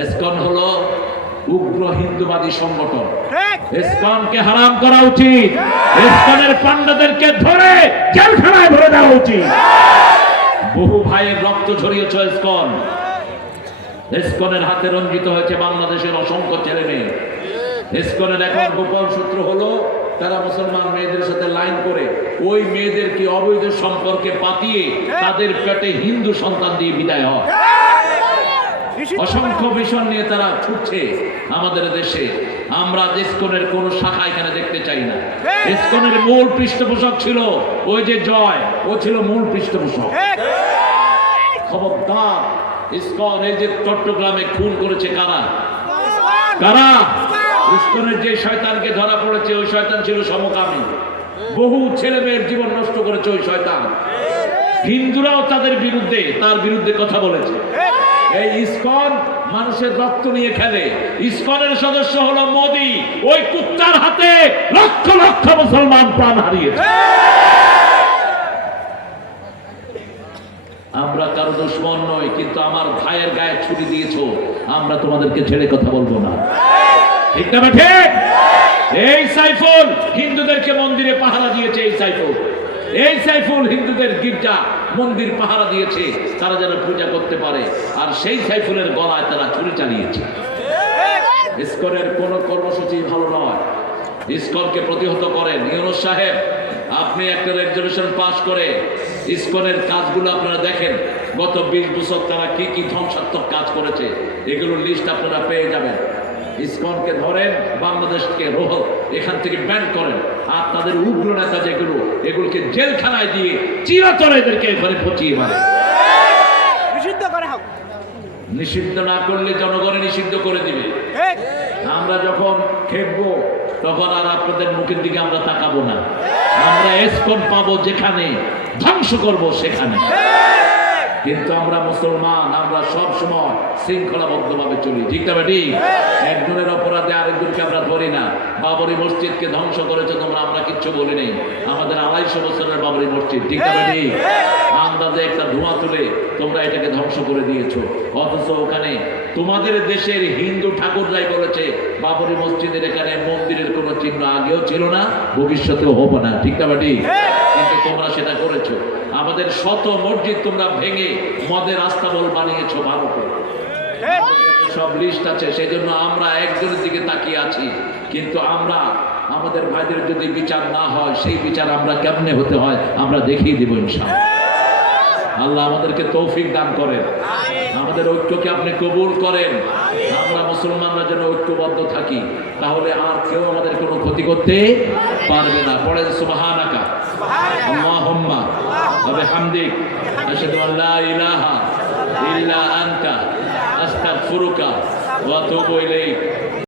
ISKCON হলো উগ্র হিন্দুবাদী সংগঠন। ইসকনকে হারাম করা উচিত। ইসকনের পান্ডাদেরকে ধরে জেলখানায় ভরে দেওয়া উচিত। বহু ভাইয়ের রক্ত ঝরিয়েছে ইসকন। ইসকনের হাতে রঞ্জিত হয়েছে বাংলাদেশের অসংখ্য ছেলে মেয়ে। ইসকনের এখন গোপন সূত্র হলো তারা মুসলমান মেয়েদের সাথে লাইন করে ওই মেয়েদেরকে অবৈধ সম্পর্কে পাতিয়ে তাদের পেটে হিন্দু সন্তান দিয়ে বিদায় হয়। অসংখ্য মিশন নিয়ে তারা ছুটছে আমাদের দেশে। আমরা ইসকনের কোন শাখা এখানে দেখতে চাই না। ইসকনের মূল পৃষ্ঠপোষক ছিল ওই যে জয়, ও ছিল মূল পৃষ্ঠপোষক। খবরদার, ইসকন এই যে চট্টগ্রামে খুন করেছে কারা কারা? ইসকনের যে শয়তানকে ধরা পড়েছে ওই শয়তান ছিল সমকামী। বহু ছেলে মেয়ের জীবন নষ্ট করেছে ওই শয়তান। হিন্দুরাও তার বিরুদ্ধে কথা বলেছে। এই ইসকন মানুষের রক্ত নিয়ে খেলে। ইসকনের সদস্য হলো মোদি। ওই কুত্তার হাতে লক্ষ লক্ষ মুসলমান প্রাণ হারিয়েছে। আমরা কারো দুশ্মন নই, কিন্তু আমার ভাইয়ের গায়ে ছুরি দিয়েছো, আমরা তোমাদেরকে ছেড়ে কথা বলবো না। ঠিক না ঠিক? এই সাইফুল হিন্দুদেরকে মন্দিরে পাহারা দিয়েছে। এই সাইফুল হিন্দুদের গির্জা মন্দির পাহারা দিয়েছে তারা যেন পূজা করতে পারে, আর সেই সাইফুলের গলায় তারা ছুরি চালিয়েছে। ইসকনের কোন কর্মসূচি ভালো নয়। ইসকনকে প্রতিহত করেন। ইউনূস সাহেব, আপনি একটা রেজলিউশন পাস করে ইসকনের কাজগুলো আপনারা দেখেন। গত 20 বছর তারা কি কি ধ্বংসাত্মক কাজ করেছে এগুলোর লিস্ট আপনারা পেয়ে যাবেন। ইসকনকে ধরেন, বাংলাদেশকে এখান থেকে ব্যান করেন, আর তাদের উগ্র নেতা যেগুলো এগুলোকে জেলখানায় দিয়ে চিরতরে এদেরকে এখানে পচিয়ে মারে। নিষিদ্ধ না করলে জনগণে নিষিদ্ধ করে দিবে। আমরা যখন খেপবো তখন আর আপনাদের মুখের দিকে আমরা তাকাবো না। আমরা ইসকন পাবো যেখানে, ধ্বংস করব সেখানে। কিন্তু আমরা মুসলমান, আমরা সব সময় শৃঙ্খলাবদ্ধভাবে চলি। ঠিক না ঠিক? একজনের অপরাধে আরেকজনকে আমরা ধরি না। বাবরি মসজিদকে ধ্বংস করেছে তোমরা, আমরা কিচ্ছু বলি নেই। আমাদের 250 বছরের বাবরি মসজিদ। ঠিক না ঠিক? আন্দাজে একটা ধোঁয়া তুলে তোমরা এটাকে ধ্বংস করে দিয়েছো। অথচ ওখানে তোমাদের দেশের হিন্দু ঠাকুররাই বলেছে বাবরি মসজিদের এখানে মন্দিরের কোনো চিহ্ন আগেও ছিল না, ভবিষ্যতেও হবে না। ঠিক না ঠিক? কিন্তু তোমরা সেটা করেছো। আমাদের শত মসজিদ তোমরা ভেঙে মদের আস্তাবল বানিয়েছো ভারতে। সব লিস্ট আছে। সেই জন্য আমরা একজনের দিকে তাকিয়ে আছি। কিন্তু আমরা আমাদের ভাইদের যদি বিচার না হয়, সেই বিচার আমরা কেমনে হতে হয় আমরা দেখিয়ে দিব ইনশাআল্লাহ। আল্লাহ আমাদেরকে তৌফিক দান করেন। আমাদের ঐক্যকে আপনি কবুল করেন। আমরা মুসলমানরা যেন ঐক্যবদ্ধ থাকি, তাহলে আর কেউ আমাদের কোনো ক্ষতি করতে পারবে না। পড়েন সুবহানাকা আল্লাহুম্মা ওয়া বিহামদিক আশহাদু আল লা ইলাহা ইল্লা আনতা আস্তাগফিরুকা ওয়া আতুবু ইলাইক।